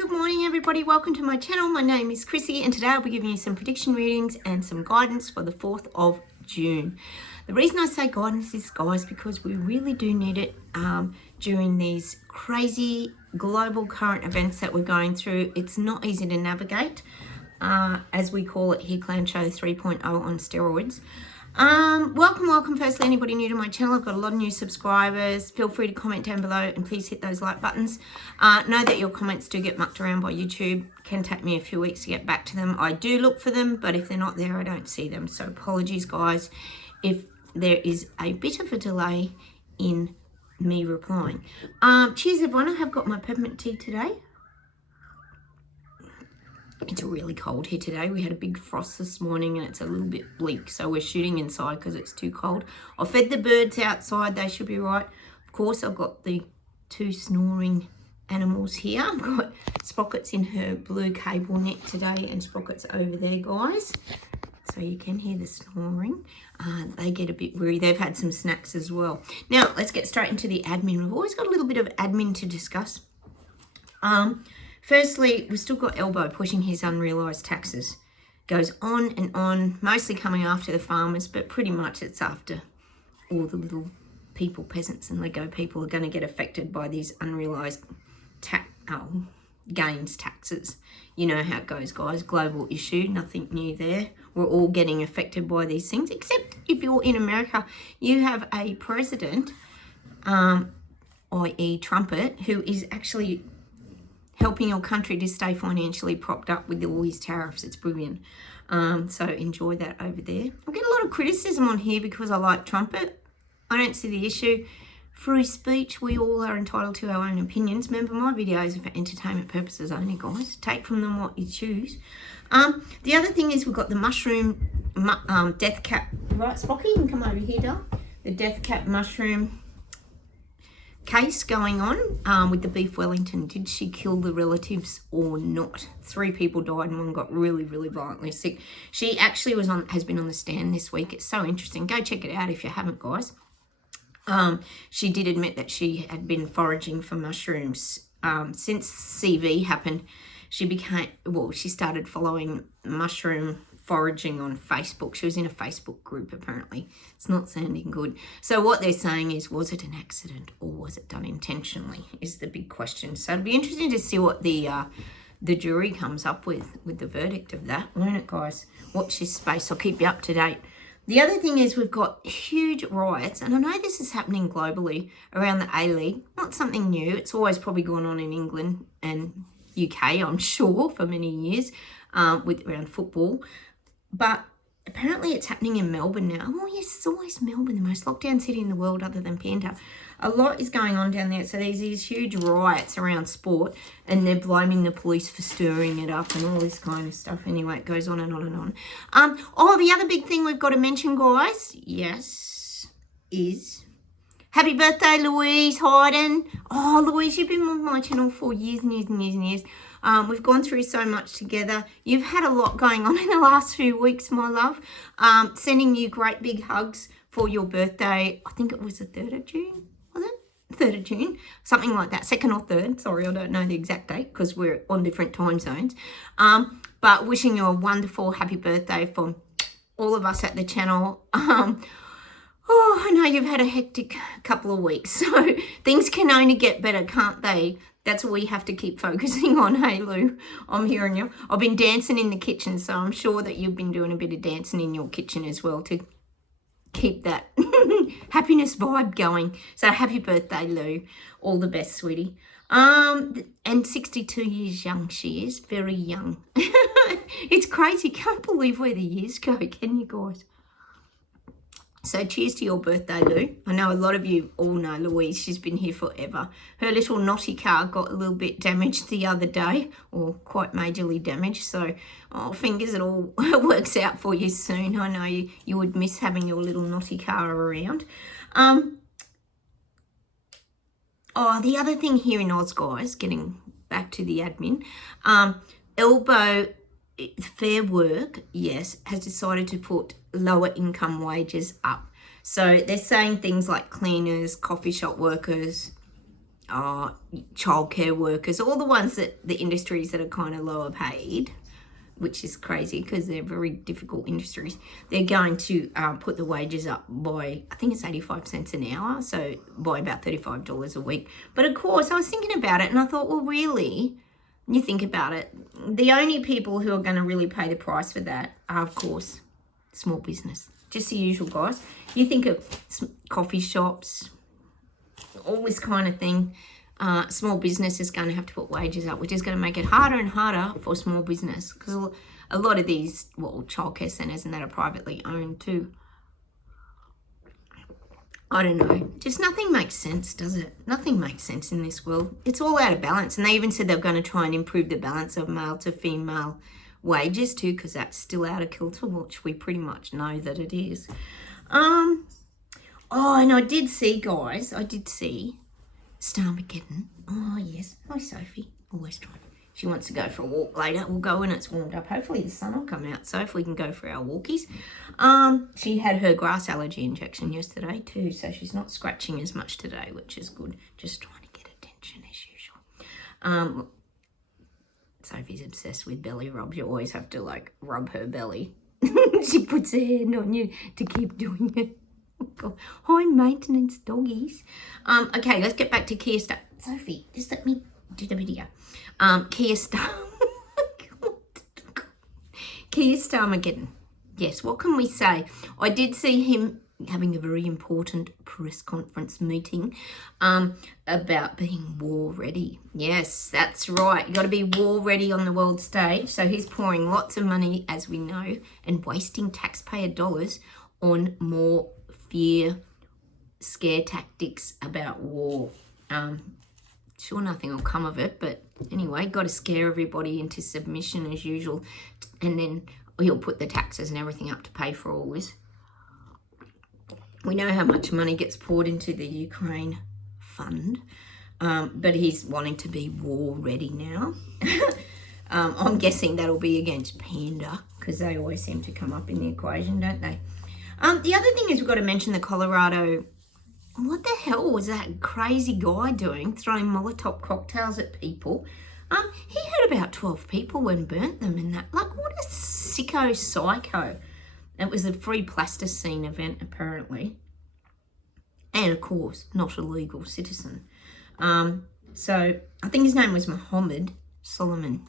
Good morning everybody. Welcome to my channel. My name is Chrissy and today I'll be giving you some prediction readings and some guidance for the 4th of June. The reason I say guidance is, guys, because we really do need it during these crazy global current events that we're going through. It's not easy to navigate, as we call it here, Clan Show 3.0 on steroids. Welcome firstly anybody new to my channel. I've got a lot of new subscribers. Feel free to comment down below and please hit those like buttons. Know that your comments do get mucked around by YouTube. Can take me a few weeks to get back to them. I do look for them, but if they're not there, I don't see them. So apologies, guys, if there is a bit of a delay in me replying. Cheers everyone. I have got my peppermint tea today. It's really cold here today. We had a big frost this morning and it's a little bit bleak, so we're shooting inside because it's too cold. I fed the birds outside. They should be right. Of course, I've got the 2 snoring animals here. I've got Sprockets in her blue cable net today and Sprockets over there, guys. So you can hear the snoring. They get a bit weary. They've had some snacks as well. Now, let's get straight into the admin. We've always got a little bit of admin to discuss. Firstly, we've still got Elbow pushing his unrealised taxes. Goes on and on, mostly coming after the farmers, but pretty much it's after all the little people, peasants and Lego people are going to get affected by these unrealised gains taxes. You know how it goes, guys. Global issue, nothing new there. We're all getting affected by these things, except if you're in America, you have a president, i.e. Trumpet, who is actually helping your country to stay financially propped up with all these tariffs. It's brilliant. So enjoy that over there. I get a lot of criticism on here because I like Trumpet. I don't see the issue. Free speech, we all are entitled to our own opinions. Remember, my videos are for entertainment purposes only, guys. Take from them what you choose. The other thing is we've got the mushroom death cap. Right, Spocky, you can come over here, Dale. The death cap mushroom case going on with the beef Wellington. Did she kill the relatives or not? 3 people died and 1 got really violently sick. She actually has been on the stand this week. It's so interesting. Go check it out if you haven't, guys. She did admit that she had been foraging for mushrooms since CV happened. She started following mushroom foraging on Facebook. She was in a Facebook group, apparently. It's not sounding good. So what they're saying is, was it an accident or was it done intentionally, is the big question. So it'll be interesting to see what the jury comes up with the verdict of that, won't it, guys? Watch this space. I'll keep you up to date. The other thing is we've got huge riots, and I know this is happening globally around the A-League. Not something new. It's always probably gone on in England and UK, I'm sure, for many years around football. But apparently it's happening in Melbourne now. Oh, yes, it's always Melbourne, the most locked down city in the world other than Panda. A lot is going on down there. So there's these huge riots around sport and they're blaming the police for stirring it up and all this kind of stuff. Anyway, it goes on and on and on. Oh, the other big thing we've got to mention, guys, yes, is happy birthday, Louise Hayden. Oh, Louise, you've been on my channel for years and years and years and years. We've gone through so much together. You've had a lot going on in the last few weeks, my love. Sending you great big hugs for your birthday. I think it was the 3rd of June, was it? 3rd of June, something like that. 2nd or 3rd. Sorry, I don't know the exact date because we're on different time zones. But wishing you a wonderful happy birthday from all of us at the channel. Oh, I know you've had a hectic couple of weeks, so things can only get better, can't they? That's what we have to keep focusing on. Hey, Lou, I'm hearing you. I've been dancing in the kitchen, so I'm sure that you've been doing a bit of dancing in your kitchen as well to keep that happiness vibe going. So happy birthday, Lou. All the best, sweetie. And 62 years young she is. Very young. It's crazy. Can't believe where the years go, can you, guys? So cheers to your birthday, Lou. I know a lot of you all know Louise. She's been here forever. Her little naughty car got a little bit damaged the other day, or quite majorly damaged. So, fingers it all works out for you soon. I know you would miss having your little naughty car around. The other thing here in Oz, guys, getting back to the admin, Elbow Fair Work, yes, has decided to put lower income wages up. So they're saying things like cleaners, coffee shop workers, childcare workers, all the ones that the industries that are kind of lower paid, which is crazy because they're very difficult industries. They're going to put the wages up by, I think it's 85 cents an hour, so by about $35 a week. But of course, I was thinking about it and I thought, well, really, you think about it, the only people who are going to really pay the price for that are, of course, small business. Just the usual, guys. You think of coffee shops, all this kind of thing. Small business is going to have to put wages up, which is going to make it harder and harder for small business, because a lot of these, well, childcare centres and that are privately owned too. I don't know. Just nothing makes sense, does it? Nothing makes sense in this world. It's all out of balance. And they even said they're going to try and improve the balance of male to female wages too, because that's still out of kilter, which we pretty much know that it is. Oh, and I did see, guys, Starmageddon. Oh, yes. Hi, Sophie. Always trying. She wants to go for a walk later. We'll go when it's warmed up. Hopefully the sun will come out, so if we can go for our walkies. She had her grass allergy injection yesterday too, so she's not scratching as much today, which is good. Just trying to get attention as usual. Sophie's obsessed with belly rubs. You always have to, like, rub her belly. She puts her hand on you to keep doing it. God. High maintenance doggies. Okay, let's get back to Keir Star. Sophie, just let me do the video. Keir Starmageddon. Yes, what can we say? I did see him having a very important press conference meeting about being war ready. Yes, that's right. You got to be war ready on the world stage. So he's pouring lots of money, as we know, and wasting taxpayer dollars on more fear, scare tactics about war. Sure, nothing will come of it, but anyway, got to scare everybody into submission as usual, and then he'll put the taxes and everything up to pay for all this. We know how much money gets poured into the Ukraine fund, but he's wanting to be war ready now. I'm guessing that'll be against Panda, because they always seem to come up in the equation, don't they? The other thing is we've got to mention the Colorado. What the hell was that crazy guy doing, throwing Molotov cocktails at people? He hurt about 12 people and burnt them in that. Like, what a sicko psycho. It was a free plasticine event, apparently. And, of course, not a legal citizen. So, I think his name was Mohammed Solomon.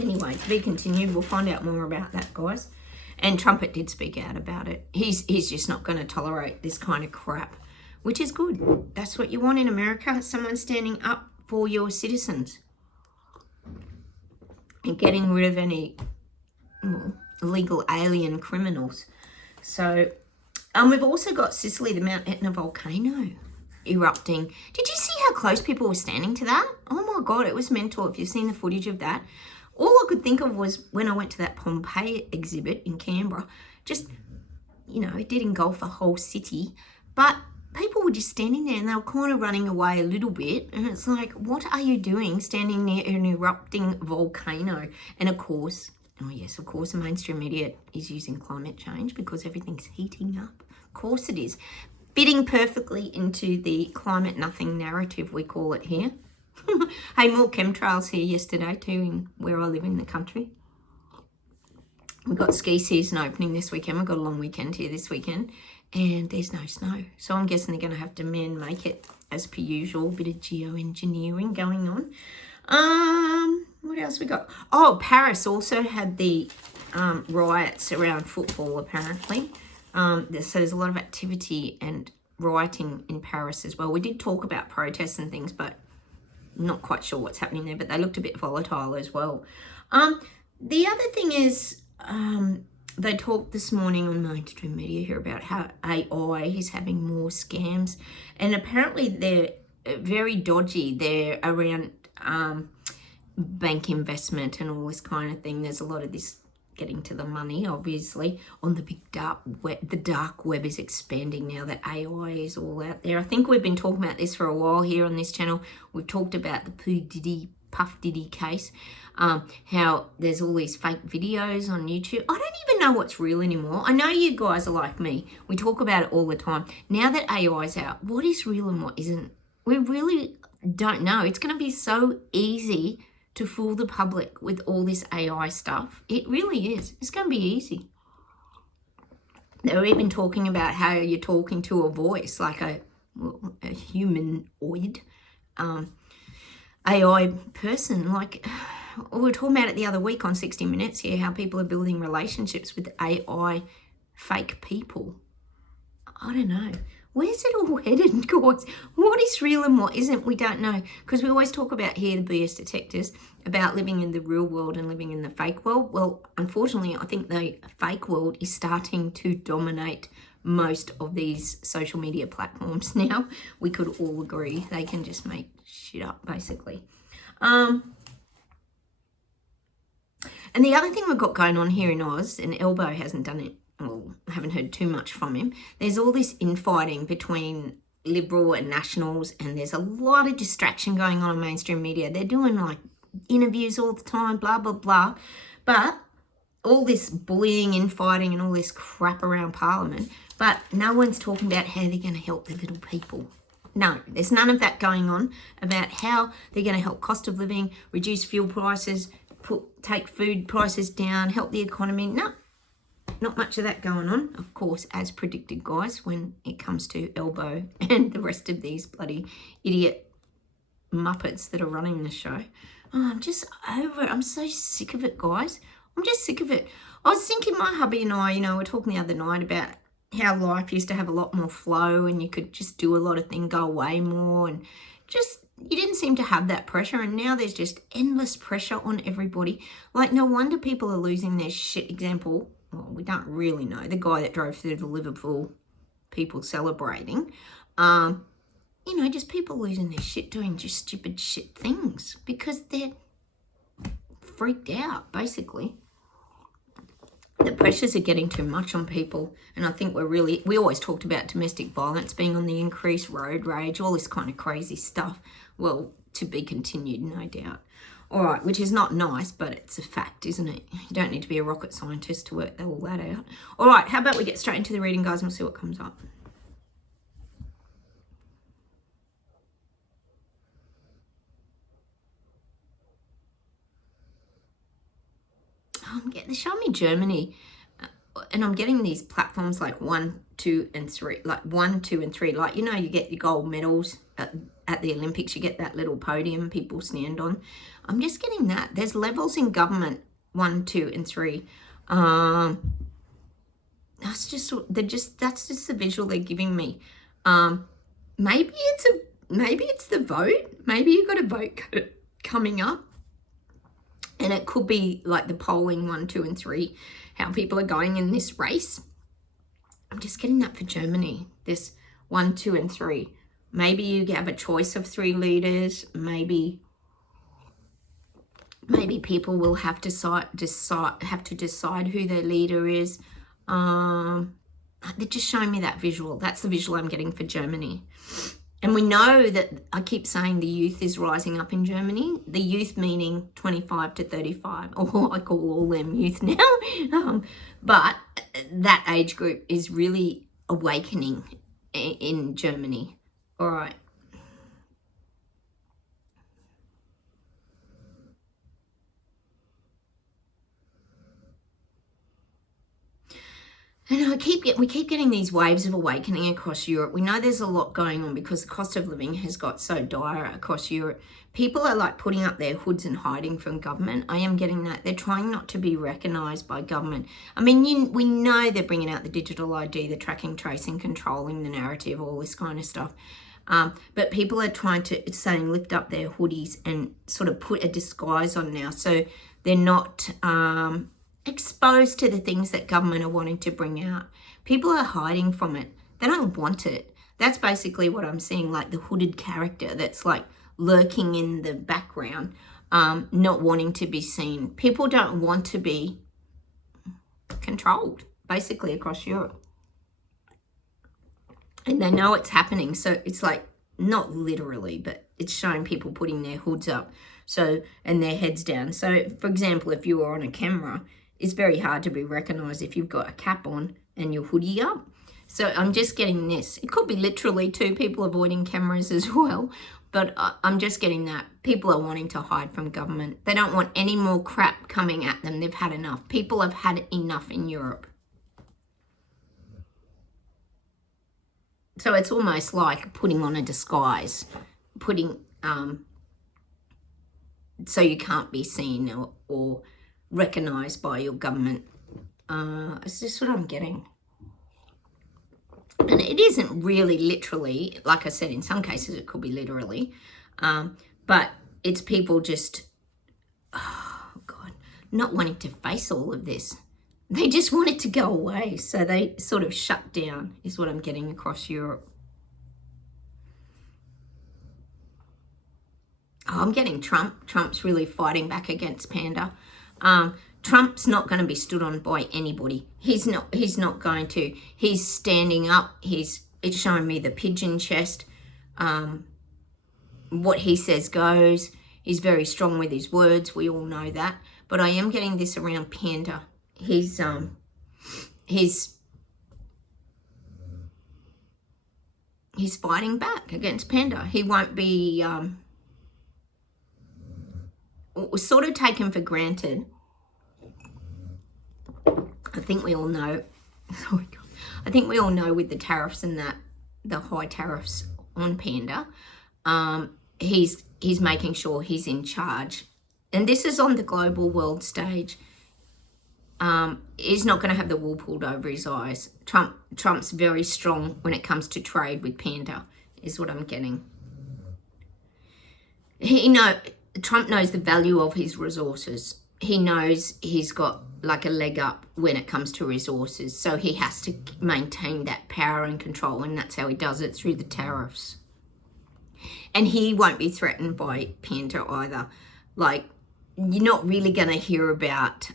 Anyway, to be continued. We'll find out more about that, guys. And Trumpet did speak out about it. He's just not going to tolerate this kind of crap, which is good. That's what you want in America, someone standing up for your citizens and getting rid of any illegal alien criminals. So, we've also got Sicily, the Mount Etna volcano erupting. Did you see how close people were standing to that? Oh my God, it was mental. If you've seen the footage of that. All I could think of was when I went to that Pompeii exhibit in Canberra, just, you know, it did engulf a whole city, but people were just standing there and they were kind of running away a little bit. And it's like, what are you doing standing near an erupting volcano? And of course, oh yes, of course, the mainstream media is using climate change because everything's heating up. Of course it is. Fitting perfectly into the climate nothing narrative, we call it here. Hey, more chemtrails here yesterday too, in where I live in the country. We've got ski season opening this weekend. We've got a long weekend here this weekend, and there's no snow. So I'm guessing they're going to have to make it as per usual. A bit of geoengineering going on. What else we got? Oh, Paris also had the riots around football, apparently. So there's a lot of activity and rioting in Paris as well. We did talk about protests and things, but not quite sure what's happening there, but they looked a bit volatile as well. The other thing is, they talked this morning on mainstream media here about how AI is having more scams, and apparently they're very dodgy. They're around bank investment and all this kind of thing. There's a lot of this getting to the money, obviously, on the big dark web. The dark web is expanding now that AI is all out there. I think we've been talking about this for a while here on this channel. We've talked about the Puff Diddy case, how there's all these fake videos on YouTube. I don't even know what's real anymore. I know you guys are like me. We talk about it all the time. Now that AI's out, what is real and what isn't? We're really don't know. It's going to be so easy to fool the public with all this AI stuff. It really is. It's going to be easy. They were even talking about how you're talking to a voice, like a humanoid AI person. Like, we were talking about it the other week on 60 Minutes here, how people are building relationships with AI fake people. I don't know. Where's it all headed, guys? What is real and what isn't? We don't know. Because we always talk about here, the BS detectors, about living in the real world and living in the fake world. Well, unfortunately, I think the fake world is starting to dominate most of these social media platforms now. We could all agree they can just make shit up, basically. And the other thing we've got going on here in Oz, and Elbow hasn't done it, well, I haven't heard too much from him. There's all this infighting between Liberal and Nationals, and there's a lot of distraction going on in mainstream media. They're doing like interviews all the time, blah, blah, blah. But all this bullying, infighting, and all this crap around Parliament, but no one's talking about how they're going to help the little people. No, there's none of that going on about how they're going to help cost of living, reduce fuel prices, take food prices down, help the economy. No, not much of that going on, of course, as predicted, guys, when it comes to Elbow and the rest of these bloody idiot muppets that are running the show. Oh, I'm just over it. I'm so sick of it, guys. I'm just sick of it. I was thinking, my hubby and I, were talking the other night about how life used to have a lot more flow and you could just do a lot of things, go away more, and just, you didn't seem to have that pressure. And now there's just endless pressure on everybody. Like, no wonder people are losing their shit. Example, well, we don't really know, the guy that drove through the Liverpool, people celebrating, just people losing their shit, doing just stupid shit things because they're freaked out, basically. The pressures are getting too much on people, and I think we always talked about domestic violence being on the increase, road rage, all this kind of crazy stuff. Well, to be continued, no doubt. All right, which is not nice, but it's a fact, isn't it? You don't need to be a rocket scientist to work all that out. All right, how about we get straight into the reading, guys, and we'll see what comes up. Show me Germany, and I'm getting these platforms like 1, 2, and 3, like 1, 2, and 3. Like, you get your gold medals at the Olympics, you get that little podium people stand on. I'm just getting that. There's levels in government, 1, 2, and 3. That's just the visual they're giving me. Maybe it's the vote. Maybe you've got a vote coming up. And it could be like the polling 1, 2, and 3, how people are going in this race. I'm just getting that for Germany, this 1, 2, and 3. Maybe you have a choice of 3 leaders. Maybe people will have to decide who their leader is. They're just showing me that visual. That's the visual I'm getting for Germany. And we know that, I keep saying the youth is rising up in Germany. The youth meaning 25 to 35. Oh, I call all them youth now. But that age group is really awakening in Germany. All right. And we keep getting these waves of awakening across Europe. We know there's a lot going on because the cost of living has got so dire across Europe. People are like putting up their hoods and hiding from government. I am getting that. They're trying not to be recognised by government. I mean, we know they're bringing out the digital ID, the tracking, tracing, controlling the narrative, all this kind of stuff. But people are saying lift up their hoodies and sort of put a disguise on now. So they're not exposed to the things that government are wanting to bring out. People are hiding from it. They don't want it. That's basically what I'm seeing, like the hooded character that's like lurking in the background, not wanting to be seen. People don't want to be controlled, basically, across Europe. And they know it's happening. So it's like, not literally, but it's showing people putting their hoods up and their heads down. So, for example, if you were on a camera, it's very hard to be recognised if you've got a cap on and your hoodie up. So I'm just getting this. It could be literally 2 people avoiding cameras as well. But I'm just getting that people are wanting to hide from government. They don't want any more crap coming at them. They've had enough. People have had enough in Europe. So it's almost like putting on a disguise, putting so you can't be seen or recognised by your government. It's just what I'm getting. And it isn't really literally, like I said, in some cases it could be literally, but it's people just, oh God, not wanting to face all of this. They just want it to go away. So they sort of shut down is what I'm getting across Europe. Oh, I'm getting Trump. Trump's really fighting back against Panda. Trump's not going to be stood on by anybody. He's not going to. He's standing up. It's showing me the pigeon chest. What he says goes. He's very strong with his words. We all know that. But I am getting this around Panda. He's fighting back against Panda. He won't be sort of taken for granted. I think we all know. I think we all know with the tariffs and that the high tariffs on Panda, he's making sure he's in charge, and this is on the global world stage. He's not going to have the wool pulled over his eyes. Trump's very strong when it comes to trade with Panda, is what I'm getting. Trump knows the value of his resources. He knows he's got like a leg up when it comes to resources. So he has to maintain that power and control, and that's how he does it, through the tariffs. And he won't be threatened by Panda either. Like, you're not really going to hear about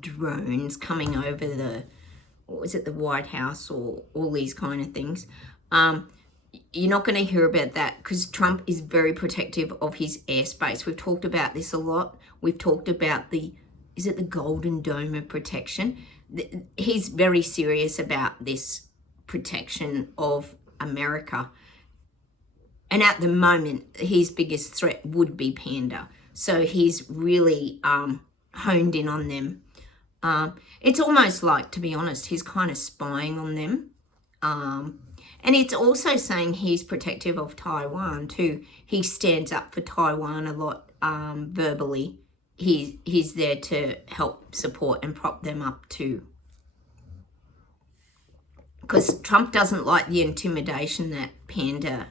drones coming over the White House or all these kind of things. You're not going to hear about that because Trump is very protective of his airspace. We've talked about this a lot. We've talked about the Golden Dome of protection? He's very serious about this protection of America. And at the moment, his biggest threat would be Panda. So he's really honed in on them. It's almost like, to be honest, he's kind of spying on them. And it's also saying he's protective of Taiwan too. He stands up for Taiwan a lot verbally. He's there to help support and prop them up too. Because Trump doesn't like the intimidation that Panda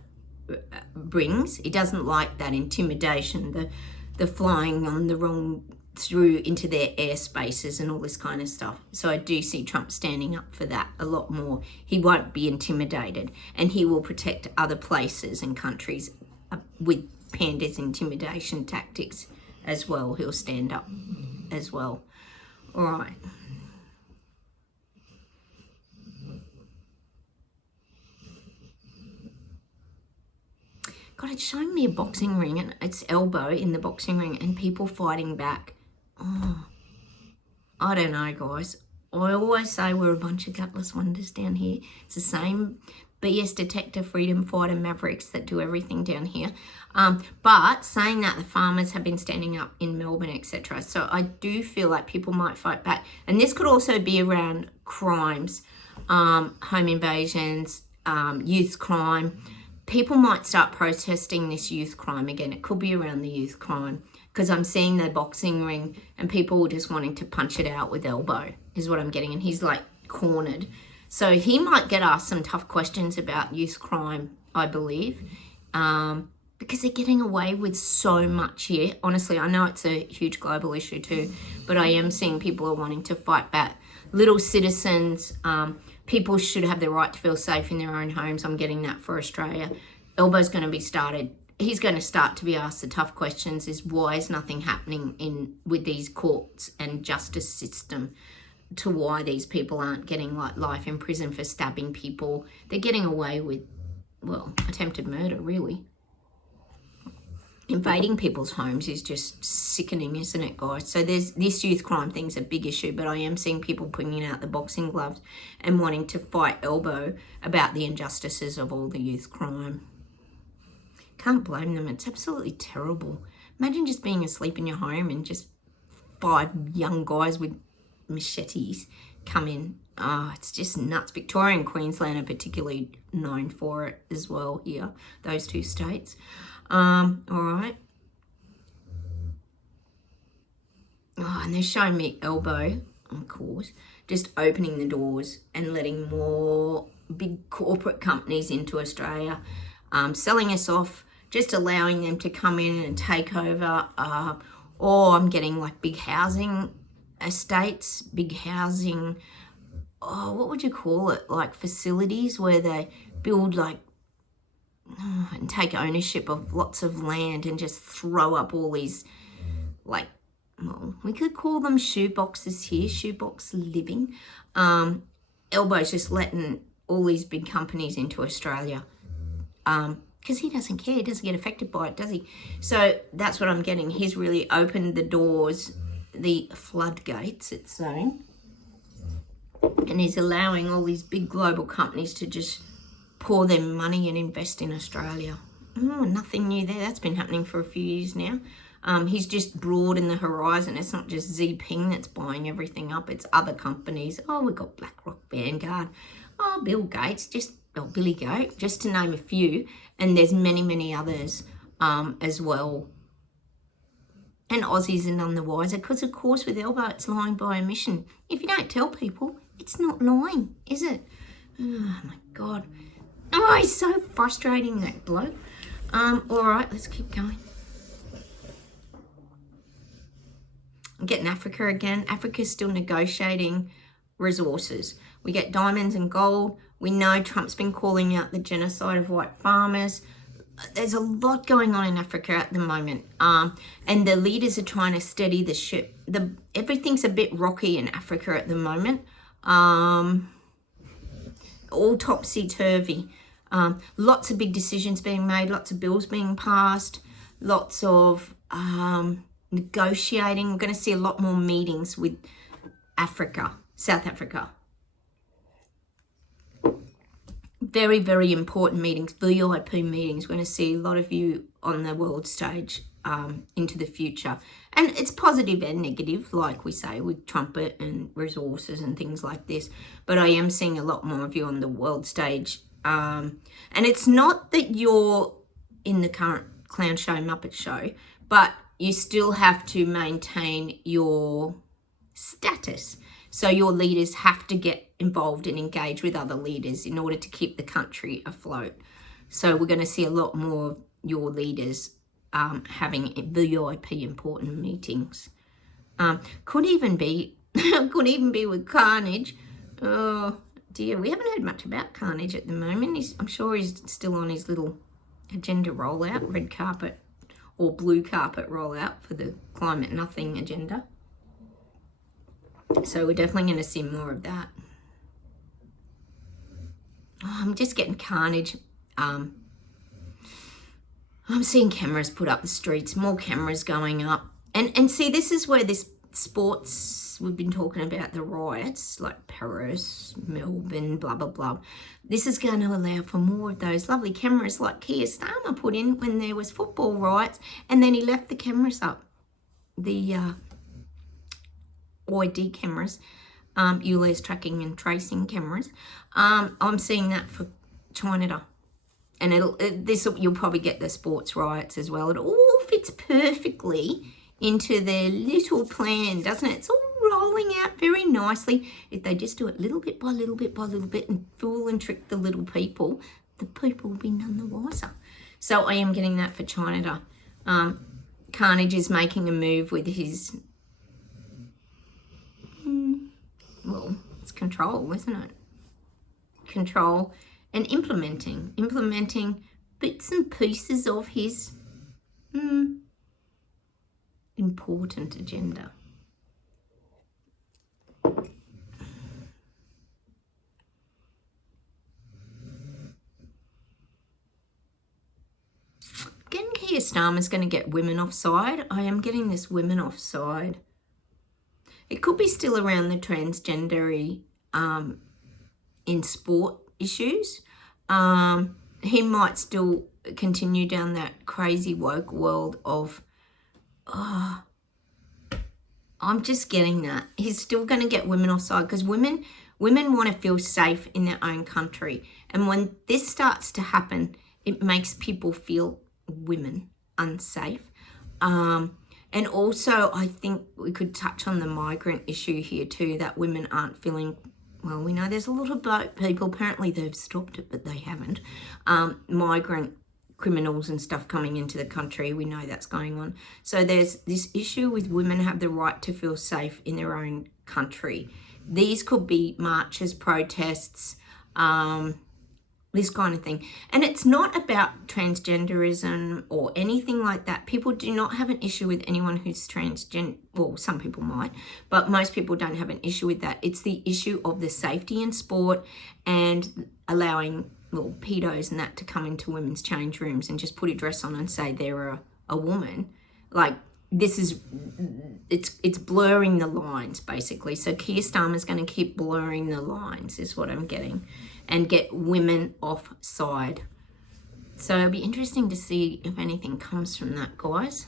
brings. He doesn't like that intimidation, the flying on the wrong through into their airspaces and all this kind of stuff. So I do see Trump standing up for that a lot more. He won't be intimidated, and he will protect other places and countries with Panda's intimidation tactics as well. He'll stand up as well. All right. God, it's showing me a boxing ring and it's elbow in the boxing ring and people fighting back. Oh, I don't know, guys. I always say we're a bunch of gutless wonders down here. It's the same BS detector, freedom fighter, mavericks that do everything down here. But saying that, the farmers have been standing up in Melbourne, etc. So I do feel like people might fight back. And this could also be around crimes, home invasions, youth crime. People might start protesting this youth crime again. It could be around the youth crime because I'm seeing the boxing ring and people just wanting to punch it out with elbow is what I'm getting. And he's like cornered. So he might get asked some tough questions about youth crime, I believe, because they're getting away with so much here. Honestly, I know it's a huge global issue too, but I am seeing people are wanting to fight back. Little citizens, people should have the right to feel safe in their own homes. I'm getting that for Australia. Elbow's going to be started. He's going to start to be asked the tough questions is why is nothing happening with these courts and justice system to why these people aren't getting like life in prison for stabbing people. They're getting away with, well, attempted murder, really. Invading people's homes is just sickening, isn't it, guys? So this youth crime thing's a big issue, but I am seeing people bringing out the boxing gloves and wanting to fight elbow about the injustices of all the youth crime. Can't blame them. It's absolutely terrible. Imagine just being asleep in your home and just 5 young guys with machetes come in. Oh, it's just nuts. Victoria and Queensland are particularly known for it as well here, those 2 states. All right. Oh, and they're showing me Elbow, of course, just opening the doors and letting more big corporate companies into Australia, selling us off, just allowing them to come in and take over. Or I'm getting like big housing estates, big housing, what would you call it? Like facilities where they build like and take ownership of lots of land and just throw up all these like, well, we could call them shoeboxes here, shoebox living. Elbow's just letting all these big companies into Australia because he doesn't care. He doesn't get affected by it, does he? So that's what I'm getting. He's really opened the doors, the floodgates, it's saying, and he's allowing all these big global companies to just pour their money and invest in Australia. Oh, nothing new there. That's been happening for a few years now. He's just broadened the horizon. It's not just Xpeng that's buying everything up. It's other companies. Oh, we've got BlackRock, Vanguard. Oh, Bill Gates, Billy Goat, just to name a few. And there's many, many others as well. And Aussies are none the wiser because, of course, with Elbow, it's lying by omission. If you don't tell people, it's not lying, is it? Oh, my God. Oh, he's so frustrating, that bloke. All right, let's keep going. I'm getting Africa again. Africa's still negotiating resources. We get diamonds and gold. We know Trump's been calling out the genocide of white farmers. There's a lot going on in Africa at the moment. And the leaders are trying to steady the ship. Everything's a bit rocky in Africa at the moment. All topsy-turvy. Lots of big decisions being made, lots of bills being passed, lots of negotiating. We're going to see a lot more meetings with Africa, South Africa. Very, very important meetings, VIP meetings. We're going to see a lot of you on the world stage into the future. And it's positive and negative, like we say, with trumpet and resources and things like this. But I am seeing a lot more of you on the world stage. And it's not that you're in the current clown show, Muppet show, but you still have to maintain your status. So your leaders have to get involved and engage with other leaders in order to keep the country afloat. So we're going to see a lot more of your leaders having VIP important meetings. Could even be with Carnage. Oh dear, we haven't heard much about Carnage at the moment. I'm sure he's still on his little agenda rollout, red carpet or blue carpet rollout for the climate nothing agenda. So we're definitely going to see more of that. Oh, I'm just getting Carnage. I'm seeing cameras put up the streets, more cameras going up. And see, this is where this sports, we've been talking about the riots, like Paris, Melbourne, blah, blah, blah. This is going to allow for more of those lovely cameras like Keir Starmer put in when there was football riots, and then he left the cameras up. The OID cameras, ULEZ tracking and tracing cameras. I'm seeing that for China. And you'll probably get the sports riots as well. It all fits perfectly into their little plan, doesn't it? It's all rolling out very nicely. If they just do it little bit by little bit by little bit and fool and trick the little people, the people will be none the wiser. So I am getting that for China. Carnage is making a move with his, well, it's control, isn't it? Control and implementing bits and pieces of his important agenda. Again, Keir Starmer's going to get women offside. I am getting this women offside. It could be still around the transgendery in sport issues. He might still continue down that crazy woke world of, I'm just getting that. He's still going to get women offside because women want to feel safe in their own country. And when this starts to happen, it makes people feel women unsafe. And also, I think we could touch on the migrant issue here too, that women aren't feeling, well, we know there's a lot of boat people, apparently they've stopped it, but they haven't. Migrant criminals and stuff coming into the country, we know that's going on. So there's this issue with women have the right to feel safe in their own country. These could be marches, protests, this kind of thing. And it's not about transgenderism or anything like that. People do not have an issue with anyone who's transgender. Well, some people might, but most people don't have an issue with that. It's the issue of the safety in sport and allowing little pedos and that to come into women's change rooms and just put a dress on and say they're a woman. Like, this is, it's blurring the lines, basically. So Keir Starmer's going to keep blurring the lines, is what I'm getting, and get women offside. So it'll be interesting to see if anything comes from that, guys.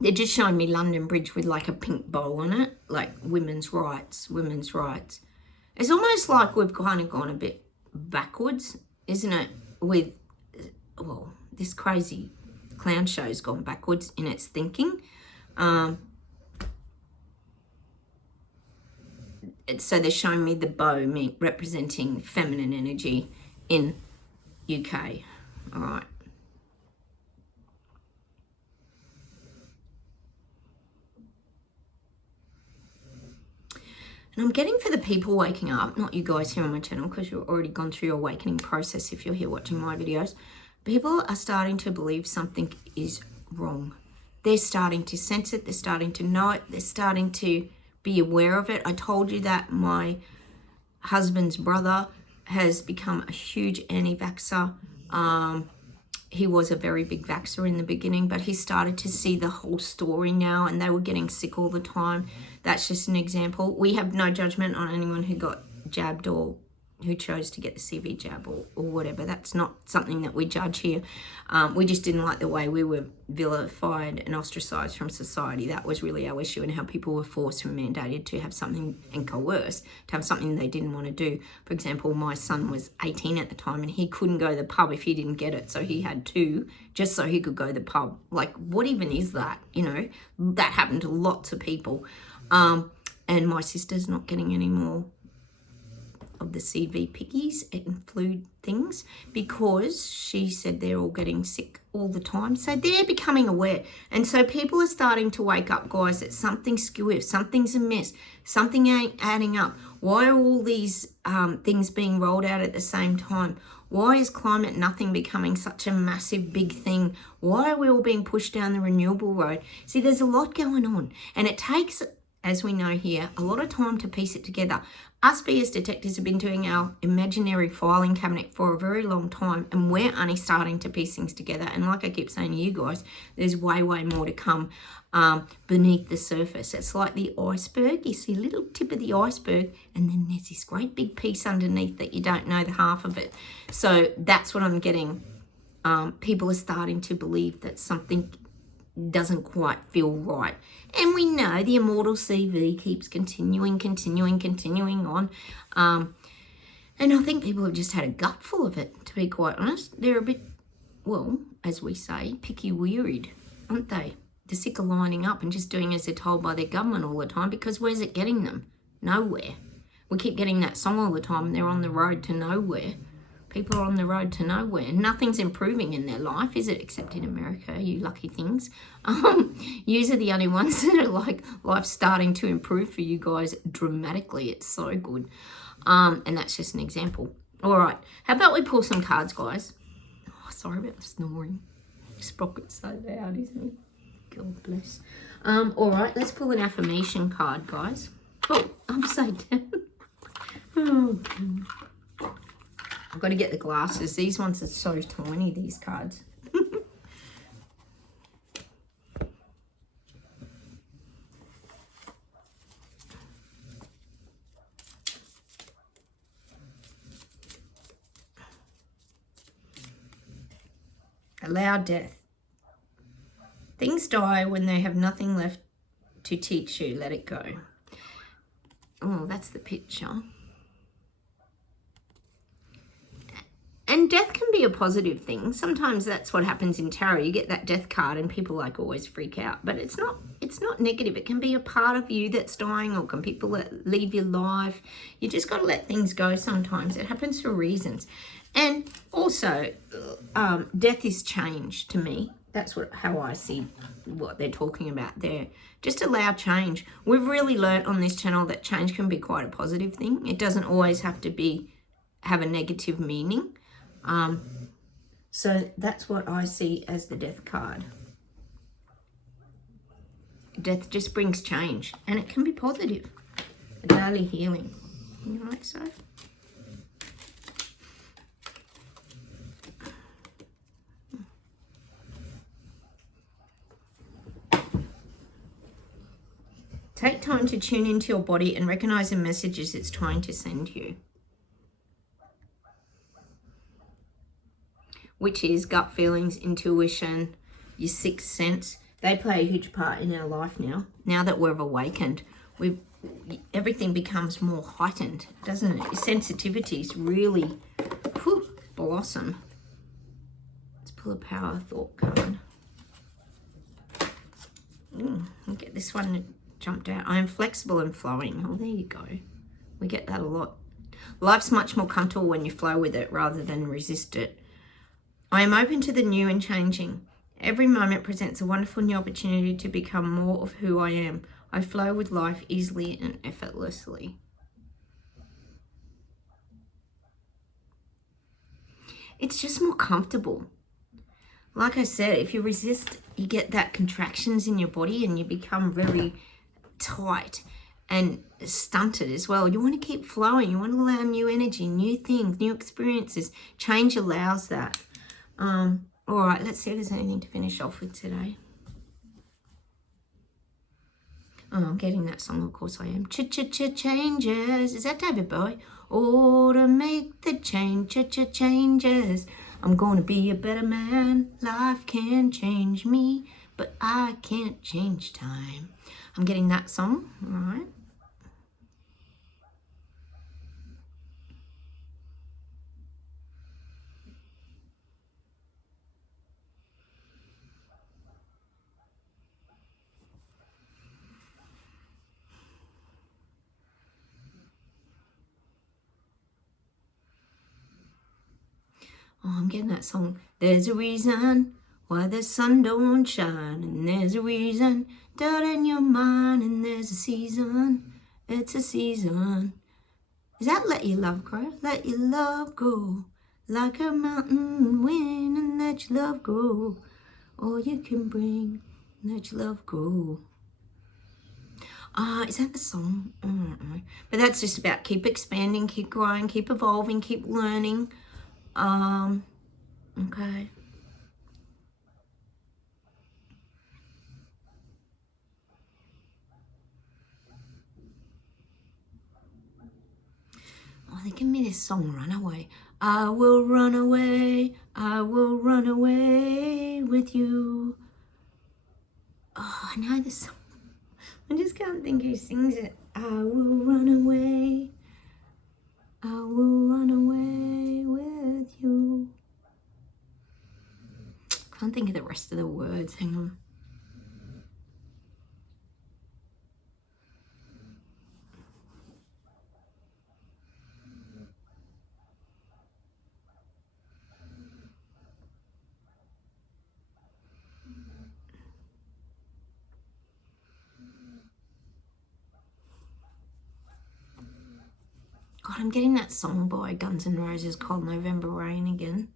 They're just showing me London Bridge with like a pink bow on it, like women's rights, women's rights. It's almost like we've kind of gone a bit backwards, isn't it? With, well, this crazy clown show's gone backwards in its thinking. So they're showing me the bow representing feminine energy in UK. All right. And I'm getting for the people waking up, not you guys here on my channel, because you've already gone through your awakening process if you're here watching my videos. People are starting to believe something is wrong. They're starting to sense it. They're starting to know it. They're starting to be aware of it. I told you that my husband's brother has become a huge anti-vaxxer. He was a very big vaxxer in the beginning, but he started to see the whole story now, and they were getting sick all the time. That's just an example. We have no judgment on anyone who got jabbed or who chose to get the CV jab or whatever. That's not something that we judge here. We just didn't like the way we were vilified and ostracized from society. That was really our issue, and how people were forced and mandated to have something and coerced to have something they didn't want to do. For example, my son was 18 at the time and he couldn't go to the pub if he didn't get it. So he had to, just so he could go to the pub. Like, what even is that? You know, that happened to lots of people. And my sister's not getting any more of the CV pickies and flu things because she said they're all getting sick all the time. So they're becoming aware. And so people are starting to wake up, guys, that something's skew, something's amiss, something ain't adding up. Why are all these things being rolled out at the same time? Why is climate nothing becoming such a massive big thing? Why are we all being pushed down the renewable road? See, there's a lot going on, and it takes, as we know here, a lot of time to piece it together. Us BS detectives have been doing our imaginary filing cabinet for a very long time, and we're only starting to piece things together. And like I keep saying to you guys, there's way, way more to come beneath the surface. It's like the iceberg. You see a little tip of the iceberg, and then there's this great big piece underneath that you don't know the half of it. So that's what I'm getting. People are starting to believe that something doesn't quite feel right. And we know the immortal CV keeps continuing on. And I think people have just had a gutful of it, to be quite honest. They're a bit, well, as we say, picky-wearied, aren't they? They're sick of lining up and just doing as they're told by their government all the time, because where's it getting them? Nowhere. We keep getting that song all the time, and they're on the road to nowhere. People are on the road to nowhere. Nothing's improving in their life, is it? Except in America, you lucky things. Yous are the only ones that are like, life's starting to improve for you guys dramatically. It's so good. And that's just an example. All right. How about we pull some cards, guys? Oh, sorry about the snoring. Sprocket's so loud, isn't he? God bless. All right. Let's pull an affirmation card, guys. Oh, I'm upside down. Oh, God. I've got to get the glasses. These ones are so tiny, these cards. Allow death. Things die when they have nothing left to teach you. Let it go. Oh, that's the picture. And death can be a positive thing. Sometimes that's what happens in tarot. You get that death card and people like always freak out. But it's not negative. It can be a part of you that's dying, or can people that leave your life. You just got to let things go sometimes. It happens for reasons. And also, death is change to me. That's how I see what they're talking about there. Just allow change. We've really learnt on this channel that change can be quite a positive thing. It doesn't always have to have a negative meaning. So that's what I see as the death card. Death just brings change, and it can be positive. A daily healing. You like so? Take time to tune into your body and recognize the messages it's trying to send you. Which is gut feelings, intuition, your sixth sense. They play a huge part in our life now. Now that we've awakened, everything becomes more heightened, doesn't it? Your sensitivities really blossom. Let's pull a power thought card. I'll get this one jumped out. I am flexible and flowing. Oh, there you go. We get that a lot. Life's much more comfortable when you flow with it rather than resist it. I am open to the new and changing. Every moment presents a wonderful new opportunity to become more of who I am. I flow with life easily and effortlessly. It's just more comfortable. Like I said, if you resist, you get that contractions in your body and you become very tight and stunted as well. You want to keep flowing. You want to allow new energy, new things, new experiences. Change allows that. All right, let's see if there's anything to finish off with today. Oh, I'm getting that song, of course I am. Changes. Is that David Bowie? Oh, to make the changes. I'm going to be a better man. Life can change me, but I can't change time. I'm getting that song, all right. Oh, I'm getting that song. There's a reason why the sun don't shine, and there's a reason doubt in your mind, and there's a season. It's a season. Is that let your love grow? Let your love grow like a mountain wind, and let your love grow. All you can bring, let your love grow. Is that the song? I don't know. But that's just about keep expanding, keep growing, keep evolving, keep learning. Okay. Oh, they give me this song, Runaway. I will run away with you. Oh, I know this song. I just can't think who sings it. I will run away with you. Can't think of the rest of the words. Hang on. God, I'm getting that song by Guns N' Roses called November Rain again.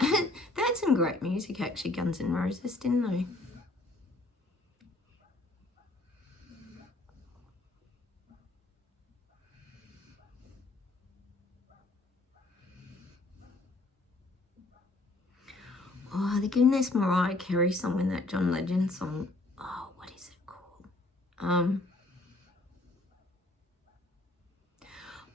They had some great music, actually, Guns N' Roses, didn't they? Oh, they're giving this Mariah Carey song and that John Legend song. Oh, what is it called?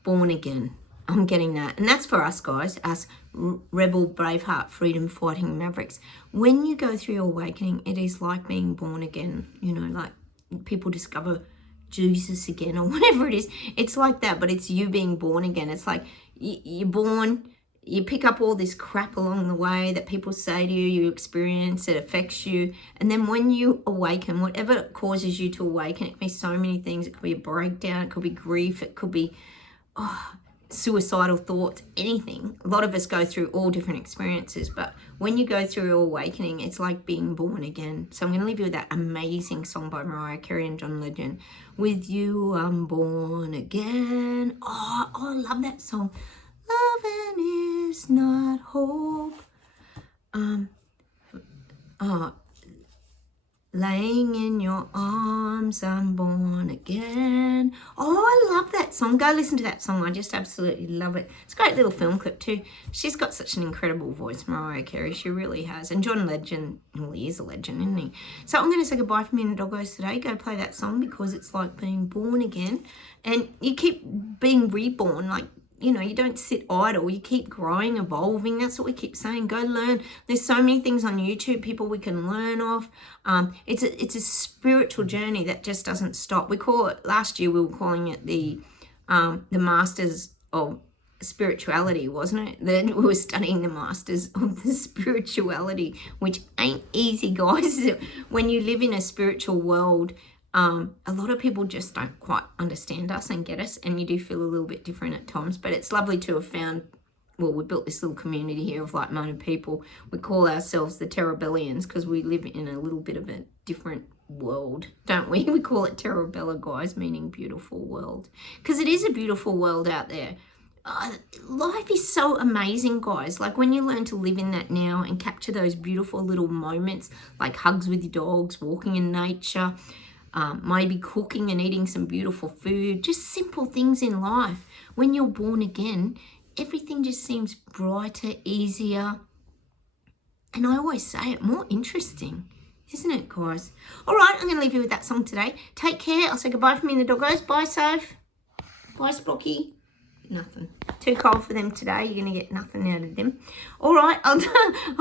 Born Again. I'm getting that. And that's for us guys, us rebel, braveheart, freedom fighting mavericks. When you go through your awakening, it is like being born again. You know, like people discover Jesus again or whatever it is. It's like that, but it's you being born again. It's like you're born, you pick up all this crap along the way that people say to you, you experience, it affects you. And then when you awaken, whatever causes you to awaken, it can be so many things. It could be a breakdown, it could be grief, it could be suicidal thoughts, anything. A lot of us go through all different experiences, but when you go through your awakening, it's like being born again. So I'm going to leave you with that amazing song by Mariah Carey and John Legend. With you, I'm born again. Oh, I love that song. Loving is not hope. Laying in your arms, I'm born again. Oh, I love that song. Go listen to that song. I just absolutely love it. It's a great little film clip too. She's got such an incredible voice, Mariah Carey. She really has. And John Legend, well, he is a legend, isn't he? So I'm going to say goodbye from me and the doggos today. Go play that song because it's like being born again. And you keep being reborn, like, you know, you don't sit idle. You keep growing, evolving. That's what we keep saying. Go learn. There's so many things on YouTube, people we can learn off. It's a spiritual journey that just doesn't stop. We call it, last year we were calling it the Masters of Spirituality, wasn't it? Then we were studying the Masters of the Spirituality, which ain't easy, guys. When you live in a spiritual world, a lot of people just don't quite understand us and get us, and you do feel a little bit different at times, but it's lovely to have found, well, we built this little community here of like-minded people. We call ourselves the Terrabellians because we live in a little bit of a different world, don't we? We call it Terrabella, guys, meaning beautiful world, because it is a beautiful world out there. Life is so amazing, guys. Like when you learn to live in that now and capture those beautiful little moments, like hugs with your dogs, walking in nature, maybe cooking and eating some beautiful food, just simple things in life. When you're born again, everything just seems brighter, easier, and I always say it, more interesting, isn't it, guys? All right, I'm going to leave you with that song today. Take care. I'll say goodbye from me and the doggos. Bye, Soph. Bye, Sprocky. Nothing. Too cold for them today. You're going to get nothing out of them. All right, I'll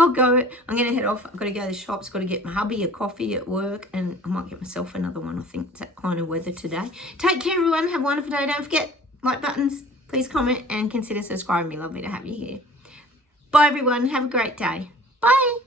go. I'm going to head off. I've got to go to the shops. Got to get my hubby a coffee at work, and I might get myself another one. I think it's that kind of weather today. Take care, everyone. Have a wonderful day. Don't forget, like buttons. Please comment and consider subscribing. It'd be lovely to have you here. Bye, everyone. Have a great day. Bye.